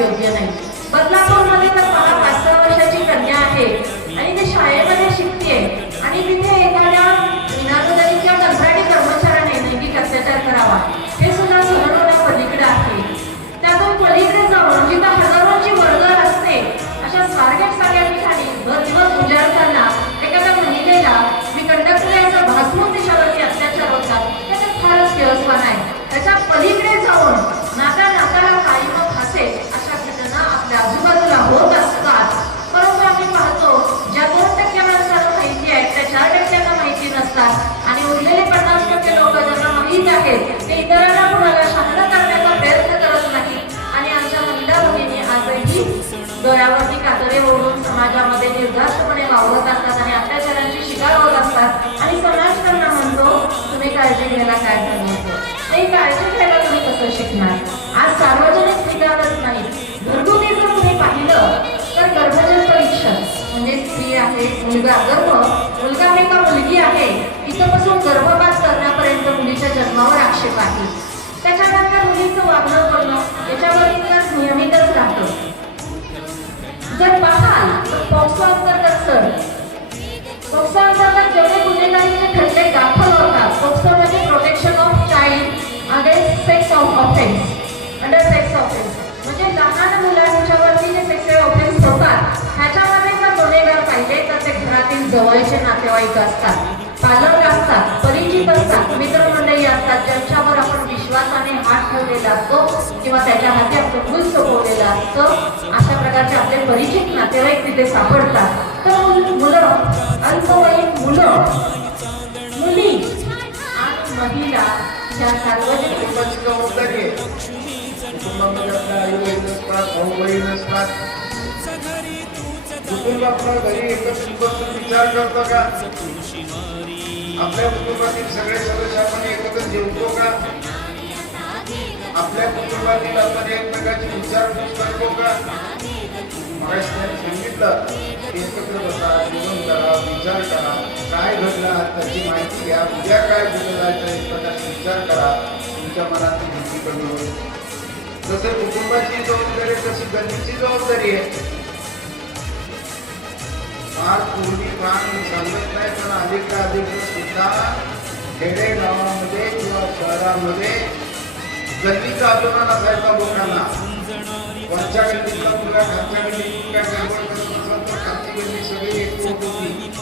योग्य नाही आणि उरलेले पन्नास टक्के लोक ज्यांना माहीत आहेत ते इतरांना कुणाला शांत करण्याचा प्रयत्न करत नाही. आणि आमच्या महिला भगिनी आजही डोळ्यावरती कातडे ओढून समाजामध्ये निर्धास्तपणे वावरत असतात आणि अत्याचारांची शिकार होत असतात. आणि समाज त्यांना म्हणतो तुम्ही काळजी घ्यायला काय करणार ते? काळजी घ्यायला तुम्ही कसं शिकणार? आज सार्वजनिक स्वीकारत नाही. घरगुती जर तुम्ही पाहिलं तर गर्भजन परीक्षण म्हणजे स्त्री आहे मुलगा गर्भ इथपासून गर्भपात करण्यापर्यंत मुलीच्या जन्मावर आक्षेप आहे. त्याच्यानंतर मुलीचं वागणं करणं याच्यावरती इतिहास नियमितच राहतो. जर पाहाल तर पॉक्सो अंतर्गत सर पॉक्सो अंतर्गत जेवढे गुन्हेगारीचे खटले दाखल होतात पॉक्सो म्हणजे protection of child against sex of offence under sex offence म्हणजे लहान मुलांच्यावरती जे सेक्सुअल ऑफेन्स होतात ह्याच्यामध्ये जर गुन्हेगार पाहिले तर ते घरातील जवळचे नातेवाईक असतात. पालक असतात परिचित असतात मित्रमंडळी असतात ज्यांच्यावर आपण विश्वासाने हात ठेवलेला असतो किंवा त्याच्या हाती आपण फुल सोपवलेलं असतो अशा प्रकारचे आपले परिचित नातेवाईक तिथे सापडतात. तर मुलं अल्पवयीन मुलं मुली आणि महिला या सार्वजनिक कुटुंबाची जबाबदारी आहे कुटुंबामध्ये आपल्या आई वडील असतात भाऊ बहीण असतात कुटुंब आपल्या घरी एकत्र बसून विचार करतो का? आपल्या कुटुंबातील सगळे सदस्य आपण एकत्र जेवतो का? आपल्या कुटुंबातील आपण एकमेकाची विचारपूस करतो का? मगाशी सांगितलं एकत्र बसा जेवण करा विचार करा काय घडलं त्याची माहिती घ्या उद्या काय घडलं एक प्रकारचा विचार करा. तुमच्या मनात भीती कमी होईल. जसं कुटुंबाची जबाबदारी तशी गल्लीची जबाबदारी आहे. फार पूर्वी सांगत नाही पण अधिक अधिक सुद्धा खेडे गावामध्ये किंवा शहरामध्ये गल्लीचा अभिमान असायचा लोकांना वरच्या गल्लीतला मुलगा खालच्या गल्लीत काय गडबड करत असेल तर खालची गल्ली सगळी एकवट होती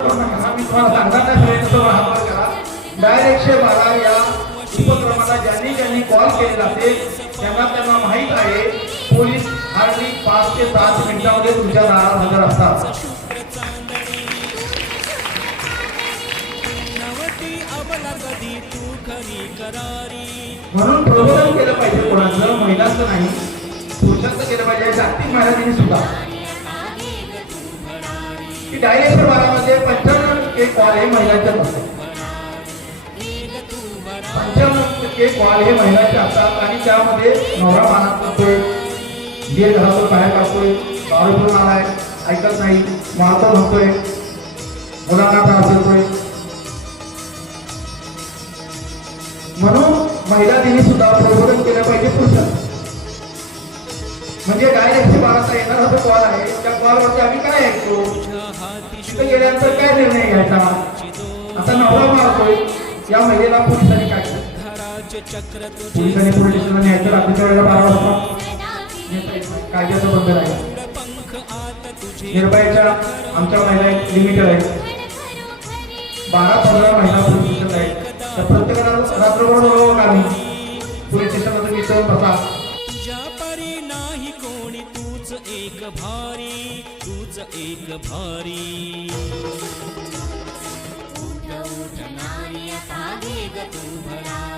हा मी तुम्हाला सांगण्याचा प्रयत्न का डायरेक्टशे बारा या उपक्रमाला ज्यांनी ज्यांनी कॉल केलेला असेल त्यांना त्यांना माहीत आहे पोलीस हार्डली पाच ते सात मिनिटामध्ये तुमच्या दारात हजर असतात. म्हणून प्रबोधन केलं पाहिजे कोणाचं महिलांचं नाही. पुरुषांचं केलं पाहिजे. जागतिक महिलांनी सुद्धा. की डायरेक्टर बारामध्ये पंच्याण्णव टक्के कॉल हे महिलांच्याच असतात पंच्याण्णव टक्के कॉल हे महिलांचे असतात आणि त्यामध्ये नवरा मानात करतोय जे घरातून बाहेर असतोय दारू पिऊन आलाय ऐकत नाही मारतो होतोय मुलांना त्रास होतोय म्हणून महिला दिनी सुद्धा प्रबोधन केलं पाहिजे पुरुषांना. म्हणजे डायरेक्ट बाळाचा येणार होतो कॉल आहे त्या कॉलवरती आम्ही काय ऐकतो? तिथे गेल्यानंतर काय निर्णय घ्यायचा? आता नवरा मारतोय या महिलेला पोलिसांनी काय केलं? पोलिसांनी पोलीस स्टेशनला न्यायचं रात्रीच्या वेळेला बारा वाजता. कायद्याचं बंधन आहे. निर्भयाच्या आमच्या महिला एक लिमिटेड आहे. बारा पंधरा महिला पोलीस स्टेशन आहेत. त्या प्रत्येकाला रात्रभर बोलवं का नाही? पोलीस स्टेशनमध्ये विचारून बसा एक भारी तूच एक भारी उठ उठ नारी आता वेग तू भरा.